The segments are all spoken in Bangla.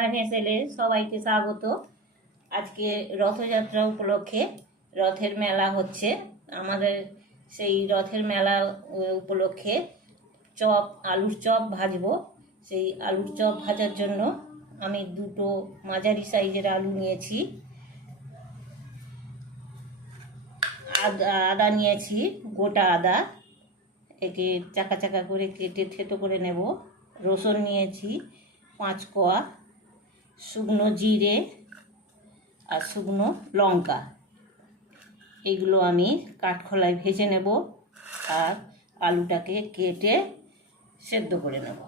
সোনার হেসেলে সবাইকে স্বাগত। আজকে রথযাত্রা উপলক্ষে রথের মেলা হচ্ছে আমাদের। সেই রথের মেলা উপলক্ষে চপ, আলুর চপ ভাজবো। সেই আলুর চপ ভাজার জন্য আমি দুটো মাঝারি সাইজের আলু নিয়েছি, আদা নিয়েছি, গোটা আদা, একে চাকা চাকা করে কেটে থেতো করে নেব। রসুন নিয়েছি 5 কোয়া, শুকনো জিরে আর শুকনো লঙ্কা, এইগুলো আমি কাঠখোলায় ভেজে নেব আর আলুটাকে কেটে সেদ্ধ করে নেব।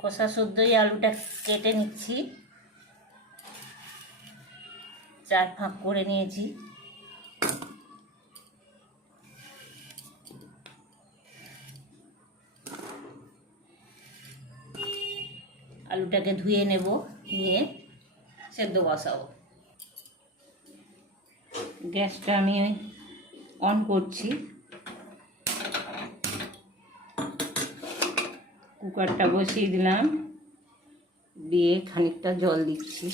কষা শুদ্ধই আলুটা কেটে নিচ্ছি, 4 ভাগ করে নিয়েছি। আলুটাকে ধুয়ে নেব, নিয়ে সেদ্ধ বসাবো। গ্যাসটা আমি অন করছি, কুকারটা বসিয়ে দিলাম, দিয়ে খানিকটা জল দিচ্ছি।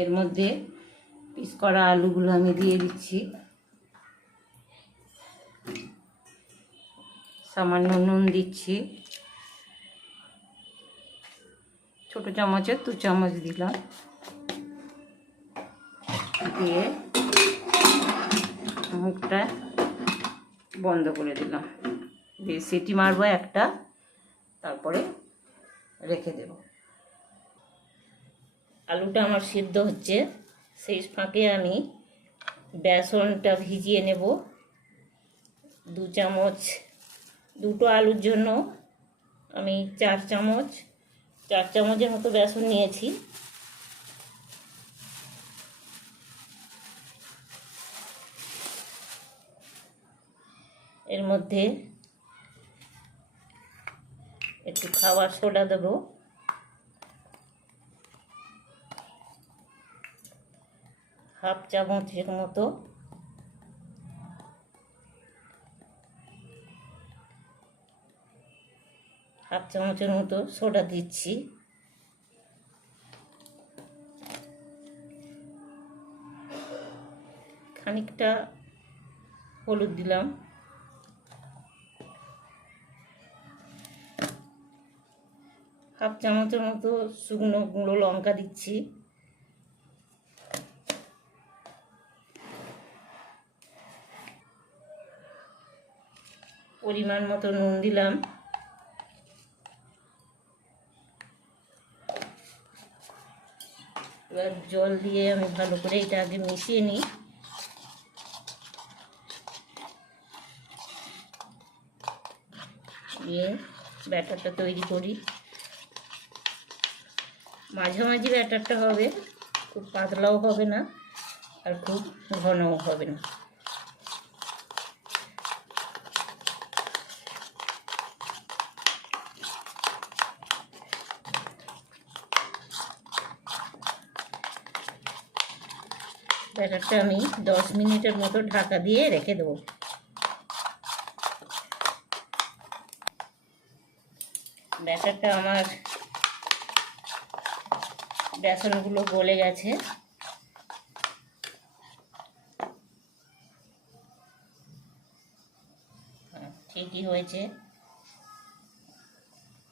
এর মধ্যে পিস করা আলুগুলো আমি দিয়ে দিচ্ছি। সামান্য নুন দিচ্ছি, ছোট চামচের 2 চামচ দিলাম, দিয়ে মুখটা বন্ধ করে দিলাম, দিয়ে সিটি মারবো একটা, তারপরে রেখে দেব। আলুটা আমার সিদ্ধ হচ্ছে, সেই ফাঁকে আমি বেসনটা ভিজিয়ে নেব। 2 চামচ, দুটো আলুর জন্য আমি 4 চামচের মতো বেসন নিয়েছি। এর মধ্যে একটু খাবার সোডা দেবো, হাফ চামচের মতো, সোডা দিচ্ছি। খানিকটা হলুদ দিলাম, হাফ চামচের মতো শুকনো গুঁড়ো লঙ্কা দিচ্ছি, পরিমাণ মতো নুন দিলাম। এবার জল দিয়ে আমি ভালো করে এটা আগে মিশিয়ে নিই। নিয়ে ব্যাটারটা তৈরি করি। মাঝামাঝি ব্যাটারটা হবে, খুব পাতলাও হবে না আর খুব ঘনও হবে না। ব্যাটারটা আমি 10 মিনিটের মতো ঢাকা দিয়ে রেখে দেবো। ব্যাটারটা আমার, বেসনগুলো গলে গেছে। ঠিকই হয়েছে,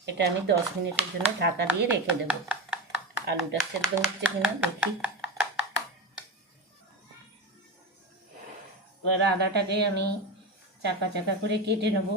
এটা আমি 10 মিনিটের জন্য ঢাকা দিয়ে রেখে দেব। আলুটা সেদ্ধ হচ্ছে কিনা দেখি। এবার আদাটাকে আমি চাকা চাকা করে কেটে নেব।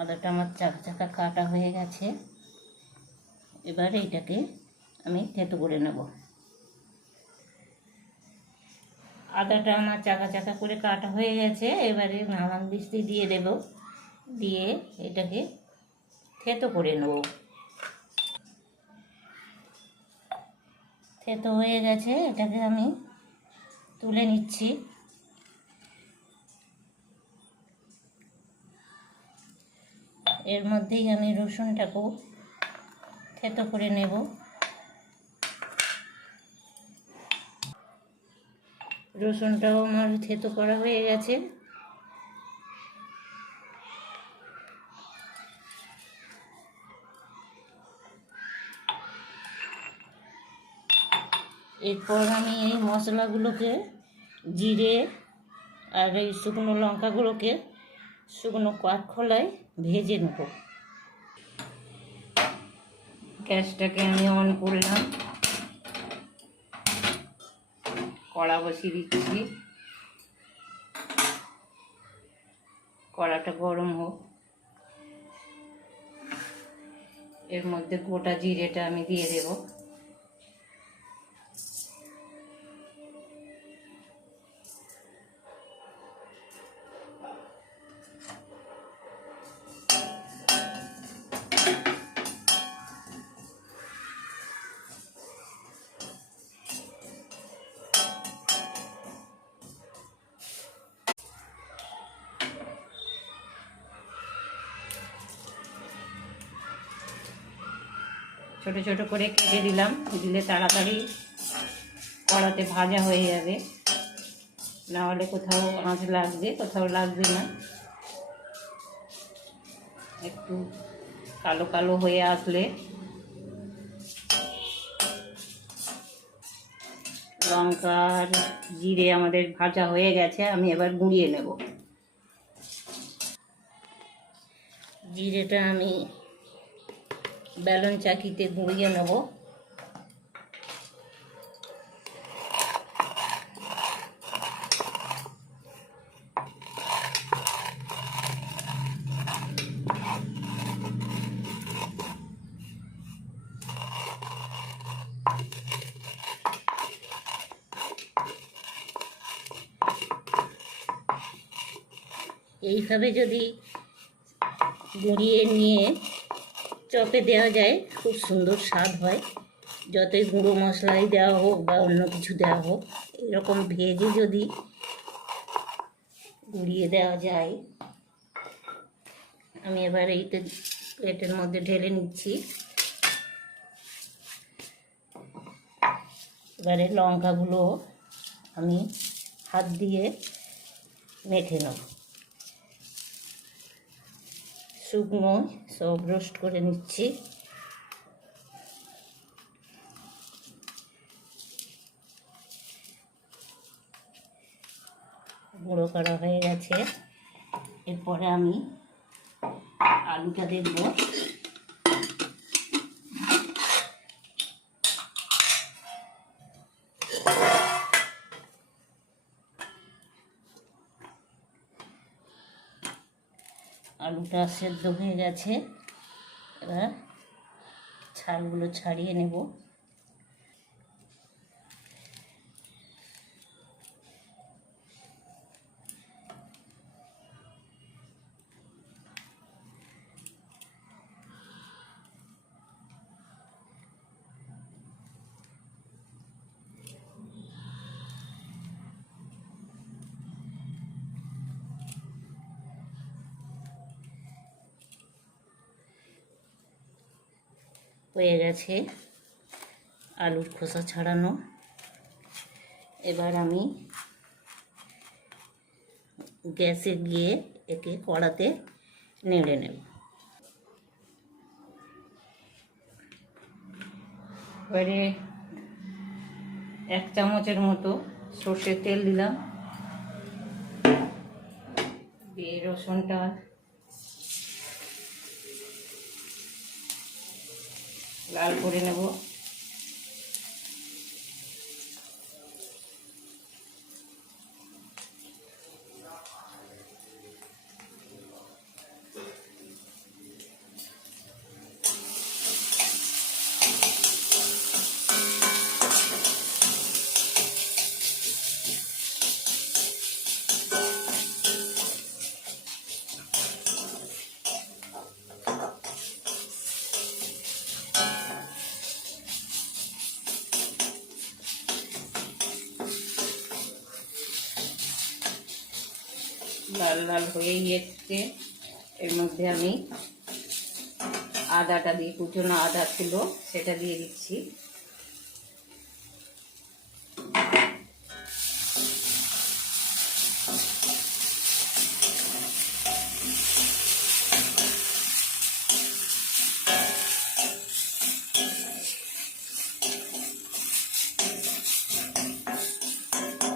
আদাটা আমার চাকা চাকা কাটা হয়ে গেছে। এবার এইটাকে আমি থেতো করে নেব। আদাটা আমার চাকা চাকা করে কাটা হয়ে গেছে। এবারে নামান মিষ্টি দিয়ে দেব, দিয়ে এটাকে থেতো করে নেব। থেতো হয়ে গেছে, এটাকে আমি তুলে নিচ্ছি। এর মধ্যেই আমি রসুনটাকেও থেতো করে নেব। রসুনটাও আমার থেতো করা হয়ে গেছে। এরপর আমি এই মশলাগুলোকে, জিরে আর এই শুকনো লঙ্কাগুলোকে শুকনো কাঠখোলায় ভেজে নেব। গ্যাসটাকে আমি অন করলাম, কড়া বসিয়ে দিচ্ছি। কড়াটা গরম হোক। এর মধ্যে গোটা জিরেটা আমি দিয়ে দেব। ছোট ছোট করে কেটে দিলাম, দিলে তাড়াতাড়ি কড়াতে ভাজা হয়ে যাবে, না হলে কোথাও আঁচ লাগবে, কোথাও লাগবে না। একটু কালো কালো হয়ে আসলে লঙ্কা আর জিরে আমাদের ভাজা হয়ে গেছে। আমি এবার গুঁড়িয়ে নেব। জিরেটা আমি বেলন চাকিতে গুঁড়িয়ে নেব। এইভাবে যদি গুঁড়িয়ে নিয়ে চপে দেওয়া যায়, খুব সুন্দর স্বাদ হয়। যতই গুঁড়ো মশলাই দেওয়া হোক বা অন্য কিছু দেওয়া হোক, এরকম ভেজে যদি গুঁড়িয়ে দেওয়া যায়। আমি এবার এই প্লেটের মধ্যে ঢেলে নিচ্ছি। এবারে লঙ্কাগুলো আমি হাত দিয়ে মেখে নেব। শুকনো সব রোস্ট করে নিচ্ছি। গুঁড়ো করা হয়ে গেছে। এরপরে আমি আলুটা দেখব। আলুটা সেদ্ধ হয়ে গেছে। এবার ছালগুলো ছাড়িয়ে নেব। হয়ে গেছে আলুর খোসা ছাড়ানো। এবার আমি গ্যাসে গিয়ে একে কড়াতে নেড়ে নেব। এবারে 1 চামচের মতো সর্ষের তেল দিলাম, দিয়ে রসুনটা লাল করে নেব। লাল লাল হয়েই এসছে। এর মধ্যে আমি আদাটা দিয়ে, কুচনো আদা ছিল সেটা দিয়ে দিচ্ছি।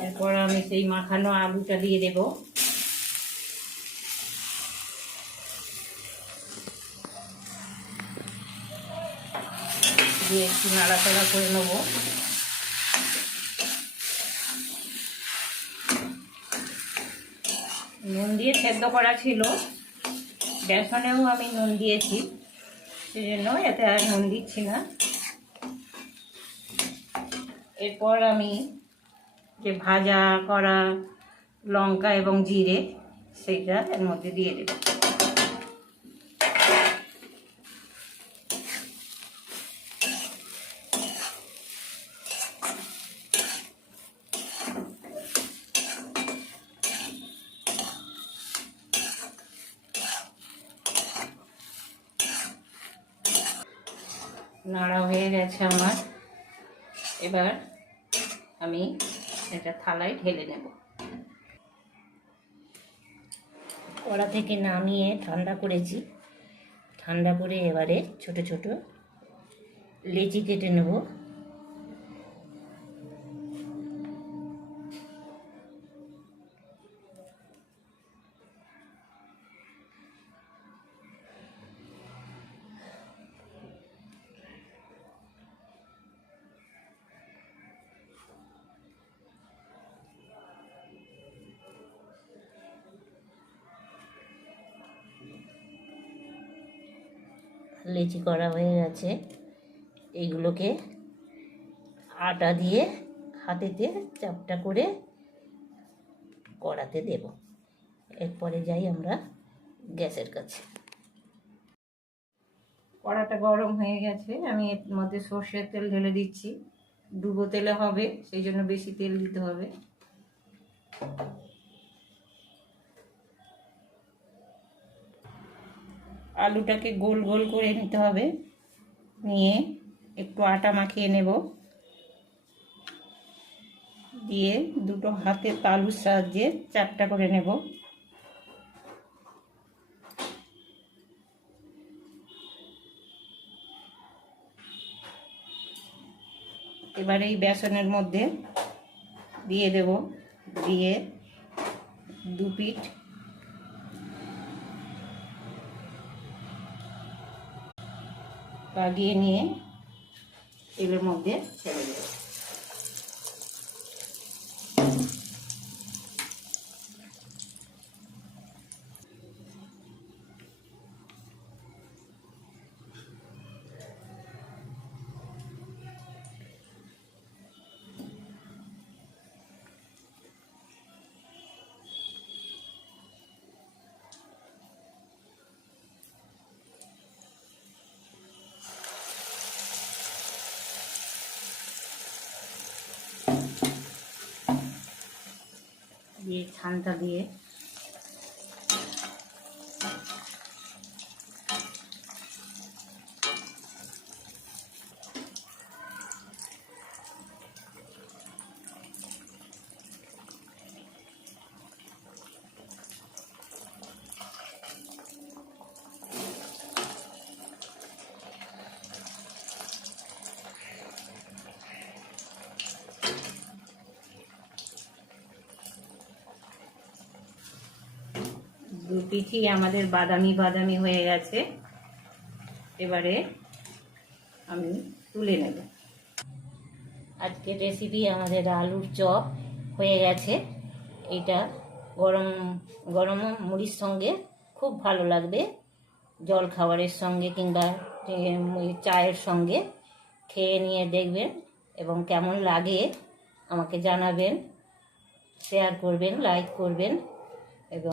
এরপর আমি সেই মাখানো আলুটা দিয়ে দেব। দিয়ে একটু নাড়াচাড়া করে নেব। নুন দিয়ে সেদ্ধ করা ছিল, বেসনেও আমি নুন দিয়েছি, সেজন্য এতে আর নুন দিচ্ছি না। এরপর আমি যে ভাজা করা লঙ্কা এবং জিরে সেইটা এর মধ্যে দিয়ে দেব। নাড়া হয়ে গেছে আমার। এবার আমি এটা থালায় ঢেলে নেব। কড়া থেকে নামিয়ে ঠান্ডা করেছি। ঠান্ডা করে এবারে ছোট ছোট লেচি কেটে নেব। লেচি করা হয়ে গেছে। এইগুলোকে আটা দিয়ে হাতেতে চাপটা করে কড়াতে দেব। এরপরে যাই আমরা গ্যাসের কাছে। কড়াটা গরম হয়ে গেছে, আমি এর মধ্যে সর্ষের তেল ঢেলে দিচ্ছি। ডুবো তেলে হবে, সেই জন্য বেশি তেল দিতে হবে। আলুটাকে গোল গোল করে নিতে হবে, নিয়ে একটু আটা মাখিয়ে নেব, দিয়ে দুটো হাতের তালুর সাহায্যে চারটা করে নেব। এবার এই বেসনের মধ্যে দিয়ে দেব, দিয়ে দু পিঠ লাগিয়ে নিয়ে তেলের মধ্যে ছেড়ে দেব। দিয়ে ছানটা দিয়ে দু পিঠি আমাদের বাদামি বাদামি হয়ে গেছে। এবারে আমি তুলে নেব। আজকের রেসিপি আমাদের আলুর চপ হয়ে গেছে। এটা গরম গরম মুড়ির সঙ্গে খুব ভালো লাগবে, জল খাবারের সঙ্গে কিংবা চায়ের সঙ্গে খেয়ে নিয়ে দেখবেন এবং কেমন লাগে আমাকে জানাবেন, শেয়ার করবেন, লাইক করবেন।